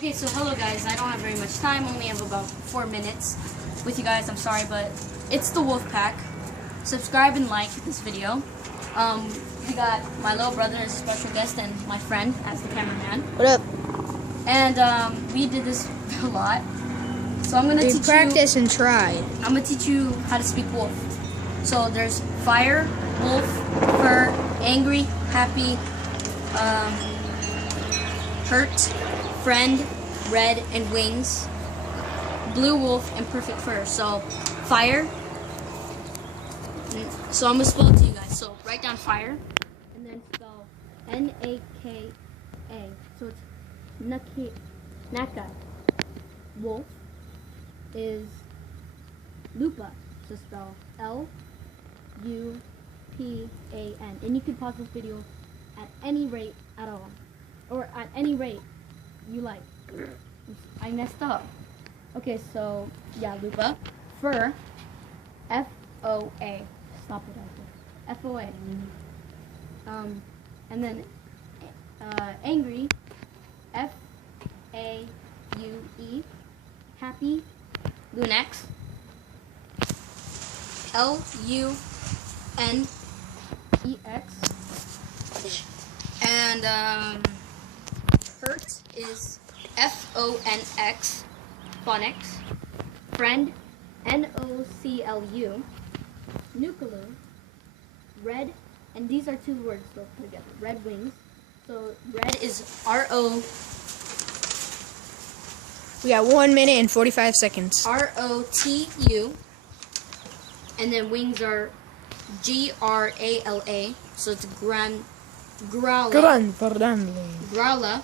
Okay, so hello guys, I don't have very much time, only have about 4 minutes with you guys, I'm sorry, but it's the Wolf Pack. Subscribe and like this video. We got my little brother as a special guest and my friend as the cameraman. What up? And we did this a lot. So I'm gonna teach practice and tried. I'm gonna teach you how to speak wolf. So there's fire, wolf, fur, angry, happy, hurt, friend, red, and wings, blue wolf, and perfect fur. So fire. So I'm gonna spell it to you guys. So write down fire, and then spell N-A-K-A. So it's Naka. Wolf is Lupa. So spell L-U-P-A-N. And you can pause this video at any rate at all, or at any rate you like. I messed up. Okay, so yeah, Lupa. Fur, F-O-A. Stop it after. F-O-A. And then angry, F-A-U-E. Happy, Lunex, L-U-N-E-X. And hurt is F-O-N-X, Phonics. Friend, N-O-C-L-U. Nuclear, red, and these are two words put together. Red wings. So red is R-O. We got 1 minute and 45 seconds. R-O-T-U. And then wings are G-R-A-L-A. So it's Grala. Grala.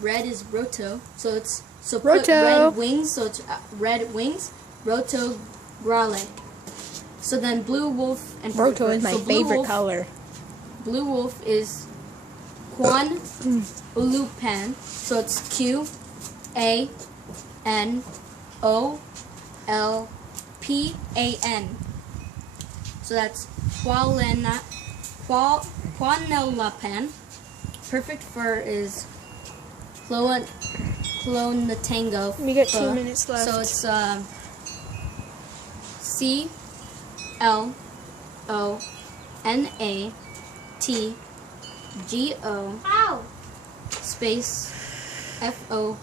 Red is Roto. So it's put red wings. So it's red wings. Roto Grale. So then blue wolf and Roto is my favorite color. Blue wolf is Quan Ulupan. So it's Q-A-N-O-L-P-A-N. So that's Quanelapan. Perfect fur is Clonatango. We got 2 minutes left. So it's C-L-O-N-A-T-G-O space F-O-A.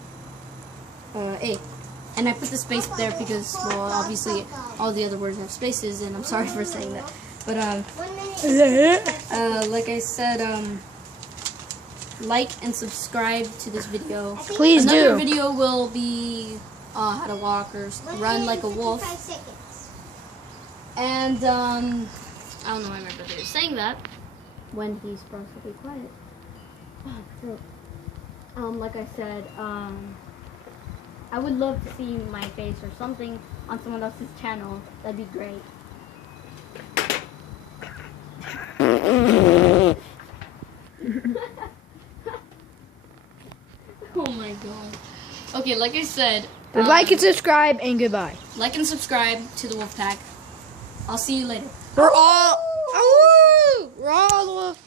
And I put the space there because, well, obviously all the other words have spaces, and I'm sorry for saying that. But like I said, like and subscribe to this video. Please do. Another video will be how to walk or run like a wolf. And I don't know why my brother is saying that when he's supposed to be quiet. Like I said, I would love to see my face or something on someone else's channel. That'd be great. Oh my god. Okay, like I said, like and subscribe and goodbye. Like and subscribe to the Wolf Pack. I'll see you later. We're all the Wolf